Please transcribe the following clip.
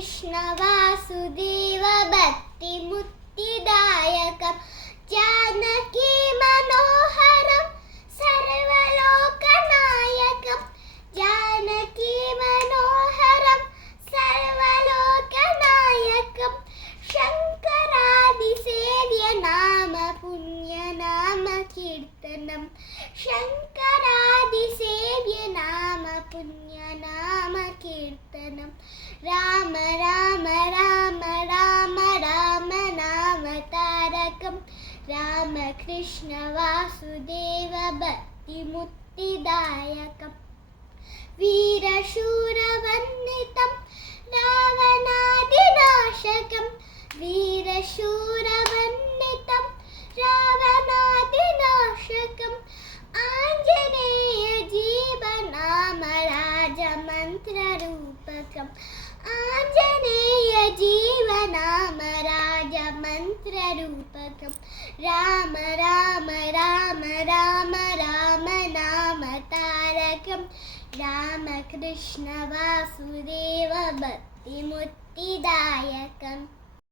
कृष्ण वासुदेव भक्तिमुक्तिदायकं जानकी मनोहरं सर्वलोकनायकं जानकी मनोहरं सर्वलोकनायकं शङ्करादिसेव्य नाम पुण्यनाम कीर्तनं शङ्करादिसेव्य नाम पुण्यनाम कीर्तनं राम राम राम राम राम नाम तारकं रामकृष्ण वासुदेव भक्तिमुक्तिदायकं वीरशूरवन्दितं रावणादिनाशकं वीरशूरवन्दितं रावणादिनाशकम् आञ्जनेय जीवनाम राजमन्त्ररूपकम् आञ्जनेय जीवनाम राजमन्त्ररूपकं राम राम राम राम राम नाम तारकं रामकृष्ण वासुदेव भक्तिमुक्तिदायकम्